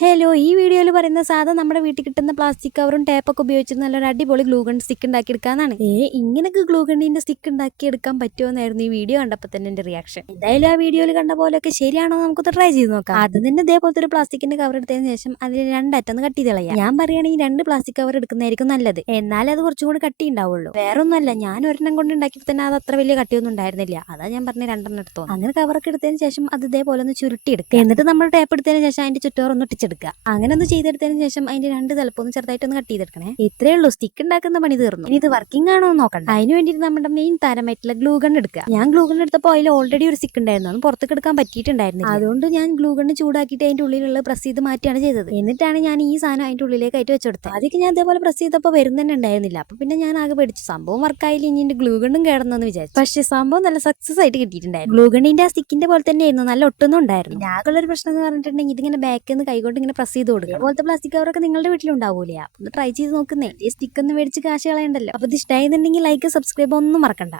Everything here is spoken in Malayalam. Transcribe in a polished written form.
ഹലോ, ഈ വീഡിയോയിൽ പറയുന്ന സാധാ നമ്മുടെ വീട്ടിൽ കിട്ടുന്ന പ്ലാസ്റ്റിക് കവറും ടേപ്പൊക്കെ ഉപയോഗിച്ചിട്ട് നല്ലൊരു അടിപൊളി ഗ്ലൂ ഗൺ സ്റ്റിക്ക് ഉണ്ടാക്കിയെടുക്കാനാണ്. ഇങ്ങനൊക്കെ ഗ്ലൂ ഗണ്ണിന്റെ സ്റ്റിക്ക് ഉണ്ടാക്കിയെടുക്കാൻ പറ്റുമെന്നായിരുന്നു ഈ വീഡിയോ കണ്ടപ്പോൾ തന്നെ എന്റെ റിയാക്ഷൻ. എന്തായാലും ആ വീഡിയോയിൽ കണ്ട പോലെയൊക്കെ ശരിയാണോ നമുക്കൊന്ന് ട്രൈ ചെയ്ത് നോക്കാം. ആദ്യം തന്നെ ഇതേപോലത്തെ ഒരു പ്ലാസ്റ്റിക്കിന്റെ കവർ എടുത്തതിന് ശേഷം അതിന് രണ്ടറ്റൊന്ന് കട്ട് ചെയ്ത് കളയാം. ഞാൻ പറയുകയാണെങ്കിൽ 2 പ്ലാസ്റ്റിക് കവർ എടുക്കുന്നതായിരിക്കും നല്ലത്, എന്നാലേ അത് കുറച്ചും കൂടി കട്ടി ഉണ്ടാവുള്ളൂ. വേറൊന്നുമല്ല, ഞാൻ ഒരെണ്ണം കൊണ്ട് ഉണ്ടാക്കിയപ്പോൾ തന്നെ അത് അത്ര വലിയ കട്ടിയൊന്നും ഉണ്ടായിരുന്നില്ല. അതാ ഞാൻ പറഞ്ഞ 2 എടുത്തോ. അങ്ങനെ കവറൊക്കെ എടുത്തതിന് ശേഷം അത് ഇതേപോലെ ഒന്ന് ചുരുട്ടിയെടുക്കുക. എന്നിട്ട് നമ്മൾ ടേപ്പ് എടുത്തതിന് ശേഷം അതിന്റെ ചുറ്റോറൊന്ന് ഒട്ടിച്ചെടുക്കുക. അങ്ങനെ ഒന്ന് ചെയ്തെടുത്തതിന് ശേഷം അതിന്റെ 2 തലപ്പൊന്ന് ചെറുതായിട്ടൊന്ന് കട്ട് ചെയ്തെടുക്കണേ. ഇത്രയേ ഉള്ളൂ, സ്റ്റിക്ക് ഉണ്ടാക്കുന്ന പണി തീർന്നു. ഇനി ഇത് വർക്കിംഗ് ആണോ എന്ന് നോക്കണ്ട. അതിന് വേണ്ടിയിട്ട് നമ്മുടെ മെയിൻ താരമായിട്ടുള്ള ഗ്ലൂ ഗൺ എടുക്കുക. ഞാൻ ഗ്ലൂ ഗൺ എടുത്തപ്പോൾ അതിൽ ഓൾറെഡി ഒരു സ്റ്റിക്ക് ഉണ്ടായിരുന്നു, അത് പുറത്തേക്ക് എടുക്കാൻ പറ്റിയിട്ടുണ്ടായിരുന്നില്ല. അതുകൊണ്ട് ഞാൻ ഗ്ലൂ ഗണ്ണ് ചൂടാക്കിയിട്ട് അതിന്റെ ഉള്ളിലുള്ള പ്രസ് ചെയ്ത് മാറ്റിയാണ് ചെയ്തത്. എന്നിട്ടാണ് ഞാൻ ഈ സാധനം അതിന്റെ ഉള്ളിലേക്ക് ആയിട്ട് വെച്ചെടുത്തത്. ആദ്യം ഞാൻ ഇതേപോലെ പ്രസ് ചെയ്തപ്പോൾ വരുന്നതന്നെ ഉണ്ടായിരുന്നില്ല. അപ്പൊ പിന്നെ ഞാൻ ആകെ പേടിച്ചു, സംഭവം വർക്കായില്ല, ഇനി എന്റെ ഗ്ലൂ ഗണ്ണും കേടന്നെന്ന് വിചാരിച്ചു. പക്ഷേ സംഭവം നല്ല സക്സസ് ആയിട്ട് കിട്ടിയിട്ടുണ്ടായിരുന്നു. ഗ്ലൂ ഗണ്ണിന്റെ ആ സ്റ്റിക്കിന്റെ പോലെ തന്നെയായിരുന്നു, നല്ല ഒട്ടൊന്നും ഉണ്ടായിരുന്നു. ആകെയുള്ള ഒരു പ്രശ്നം എന്ന് പറഞ്ഞിട്ടുണ്ടെങ്കിൽ ഇതിങ്ങനെ ബാക്കിൽ നിന്ന് കൈകൊണ്ട് ഇങ്ങനെ പ്രസ് ചെയ്ത് കൊടുക്കുക. അതുപോലത്തെ പ്ലാസ്റ്റിക് കവറൊക്കെ നിങ്ങളുടെ വീട്ടിലുണ്ടാവൂലേ? അപ്പൊ ഒന്ന് ട്രൈ ചെയ്ത് നോക്കുന്നേ. ഈ സ്റ്റിക്ക് ഒന്ന് മേടിച്ച് കാശ് കളയണ്ടല്ലോ. അപ്പൊ ഇത് ഇഷ്ടമായിരുന്നുണ്ടെങ്കിൽ ലൈക്ക്, സബ്സ്ക്രൈബ് ഒന്നും മറക്കണ്ട.